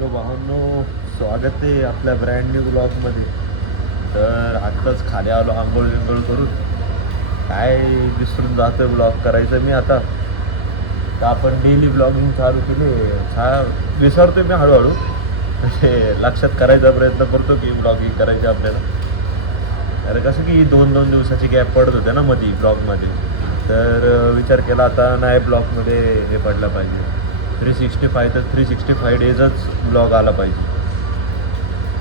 Hello भावांनो, स्वागत आहे आपल्या ब्रँड न्यू ब्लॉगमध्ये. तर आत्ताच खाली आलो आंघोळ विंघोळ करून. काय विसरून जातं ब्लॉग करायचं मी आता. तर आपण डेली ब्लॉगिंग चालू केले. विसरतो मी हळूहळू, म्हणजे लक्षात करायचा प्रयत्न करतो की ब्लॉगिंग करायची आपल्याला. अरे कसं की 2-2 दिवसाची गॅप पडत होते ना मध्ये ब्लॉगमध्ये. तर विचार केला आता नाही ब्लॉगमध्ये हे पडलं पाहिजे. 365 तर 365 डेजच ब्लॉग आला पाहिजे.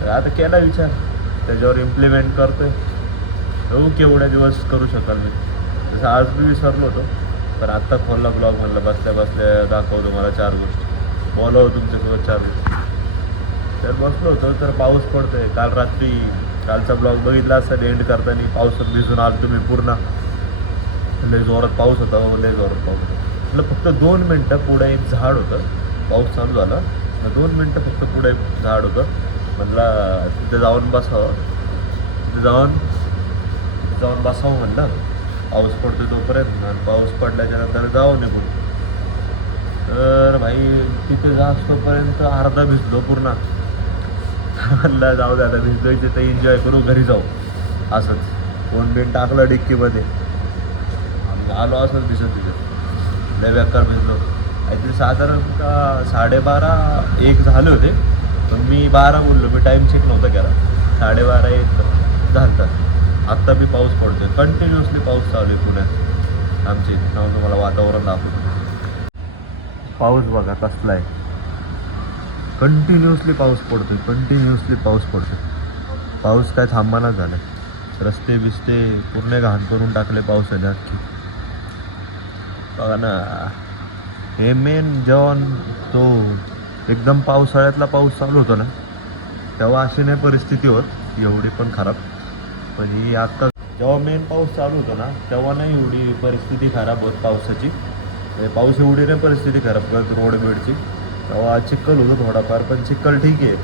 तर आता केला विचार, त्याच्यावर इम्प्लिमेंट करतो आहे. बघू केवढ्या दिवस करू शकाल मी. जसं आज मी विसरलो होतो, पण आत्ता खोलला ब्लॉग. म्हणलं बसल्या बसल्या दाखवतो मला 4 गोष्टी, बोलावं तुमच्यासोबत 4 गोष्टी. तर बसलो होतो तर पाऊस पडतो आहे. कालचा ब्लॉग बघितला असेल, एंड करताना पावसात भिजून आलो तुम्ही पूर्ण. लय जोरात पाऊस होता, लय जोरात पाऊस होता. म्हटलं फक्त 2 मिनटं पुढे एक झाड होतं, पाऊस चालू झाला. 2 मिनटं फक्त पुढे एक झाड होतं. म्हणलं तिथं जाऊन बसावं, तिथं जाऊन बसावं म्हणलं. पाऊस पडतो तोपर्यंत, आणि पाऊस पडल्याच्या नंतर जावं निघून. तर भाई तिथे जास्तोपर्यंत अर्धा भिजलो पूर्ण. म्हणलं जाऊ दे आता, भिजलोय तिथं एन्जॉय करू, घरी जाऊ असंच. फोन बिन टाकलं डिक्कीमध्ये, आलो असंच दिसत तिथे. लय बेकार भिजलो. काहीतरी साधारण का 12:30-1 झाले होते, पण मी 12 बोललो. मी टाईम चेक नव्हता केला. 12:30-1 झालं. आत्ता बी पाऊस पडतोय, कंटिन्युअसली पाऊस चालू आहे पुण्यात आमच्या इथे. सांगून तुम्हाला वातावरण दाखवतो. पाऊस बघा कसला आहे, कंटिन्युअसली पाऊस पडतोय. पाऊस काय थांबणार झालं. रस्ते बिस्ते पूर्ण घाण करून टाकले पावसाने अख्खी. बघा ना, हे मेन जेव्हा तो एकदम पावसाळ्यातला पाऊस चालू होतो ना, तेव्हा अशी नाही परिस्थिती होत एवढी पण खराब. पण ही आत्ता जेव्हा मेन पाऊस चालू होतो ना, तेव्हा नाही एवढी परिस्थिती खराब होत पावसाची. पाऊस एवढी नाही परिस्थिती खराब करत रोड बीडची. तेव्हा चिखल होतं थोडाफार, पण चिखल ठीक आहे.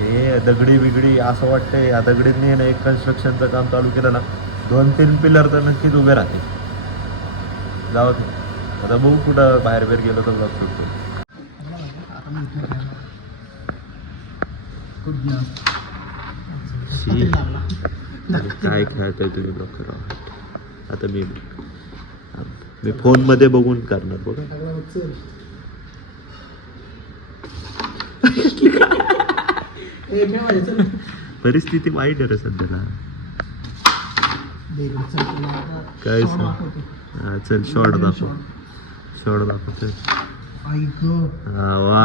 हे दगडी बिगडी असं वाटतंय, या दगडींनी ना एक कन्स्ट्रक्शनचं काम चालू केलं ना, 2-3 पिलर तर नक्कीच उभे राहते. जाऊ दे आता, बघू कुठं बाहेर गेलो तर ब्लॉग शूट काय खेळतोय तुम्ही ब्लॉग करा. आता मी फोनमध्ये बघून करणार बघा. परिस्थिती वाईट आहे रे सध्याला. काय चल शॉर्ट दाखवतोय. वा,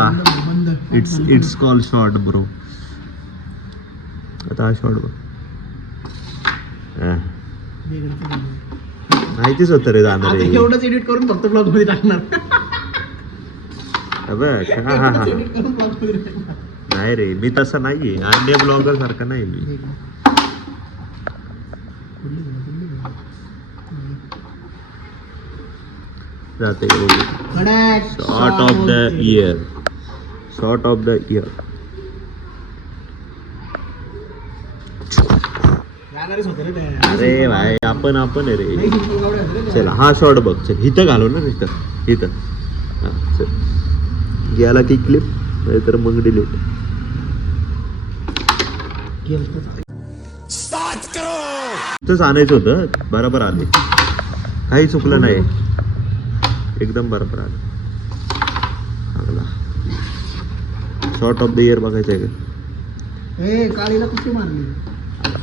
इट्स कॉल शॉर्ट ब्रो. आता हा शॉर्ट बघ. माहितीच होतं रे जाणार आहे. एवढंच एडिट करून फक्त ब्लॉग मध्ये टाकणार. नाही रे, मी तसं नाहीये. अंडे ब्लॉगर सारखा नाही मी. जाते शॉर्ट ऑफ द इयर. अरे भाई आपण आहे रे. चल हा शॉर्ट बघ. चल इथं घालव ना, इथं हां. चल गेला की क्लिप, नाही तर मग डिलीट. इथंच आणायचं होतं. बरोबर आले, काही चुकलं नाही, एकदम बरोबर आलं. शॉर्ट ऑफ द इयर बघायचं आहे का? काळीला कुठे मारली?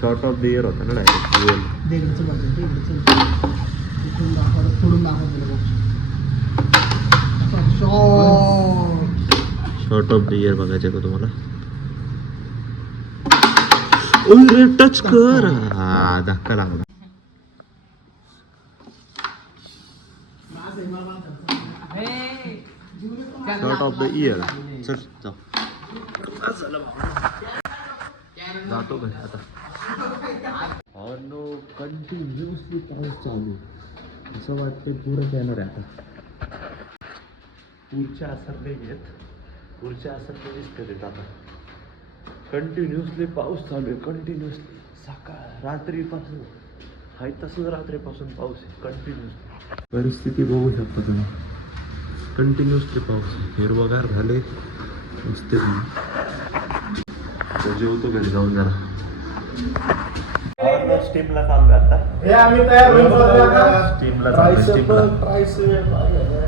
शॉर्ट ऑफ द इयर होता ना direct. Short of the year बघायचं का तुम्हाला? टच कर. हा, धक्का लागला. Short of the year. चल जाऊ. जातो घरी आता. कंटिन्युअसली पाऊस चालू, असं वाटतं पुरं येणार आहे आता. पुढच्या असर नाही येत, पुढच्या असर नाही दिसत आता. कंटिन्युअसली पाऊस चालू आहे, कंटिन्युअसली. सकाळ रात्रीपासून हाय तसंच, रात्रीपासून पाऊस आहे कंटिन्युअसली. परिस्थिती बघू शकता तुम्ही, कंटिन्युअसली पाऊस. हिरवगार झाले, नुसते जेवतो घरी जाऊन जरा स्टीमला चाललोय आता स्टीमला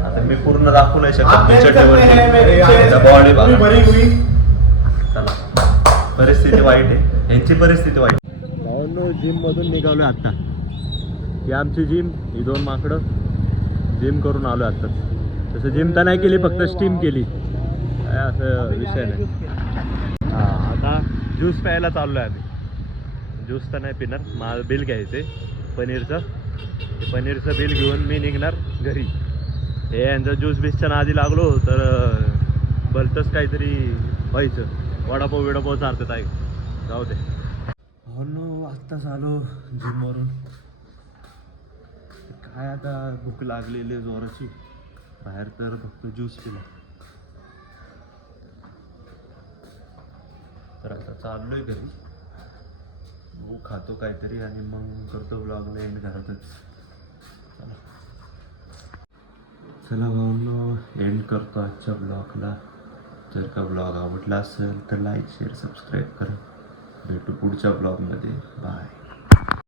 आता मी पूर्ण दाखवू नाही शकत बॉडी चला परिस्थिती वाईट आहे यांची परिस्थिती वाईट जिम मधून निघालोय आता ही आमची जिम ही 2 माकडं जिम करून आलोय आता तसं जिम तर नाही केली फक्त स्टीम केली काय असं विषय नाही आता ज्यूस प्यायला चाललोय आम्ही ज्यूस तर नाही पिणार मला बिल घ्यायचे पनीरचं बिल घेऊन मी निघणार घरी हे यांचं ज्यूस बीसच्या नादी लागलो तर भलतंच काहीतरी व्हायचं वडापाव चालतात आहे जाऊ दे हो नो आत्ताच आलो जिमवरून काय आता भूक लागलेली जोराची बाहेर तर फक्त ज्यूस पिला तर आता चाललोय घरी खातो काहीतरी आणि मग करतो ब्लॉगला एंड घरातच चला भाऊंनो एंड करतो आजच्या ब्लॉगला जर का ब्लॉग आवडला असेल तर लाईक शेअर सबस्क्राईब करा भेटू पुढच्या ब्लॉगमध्ये बाय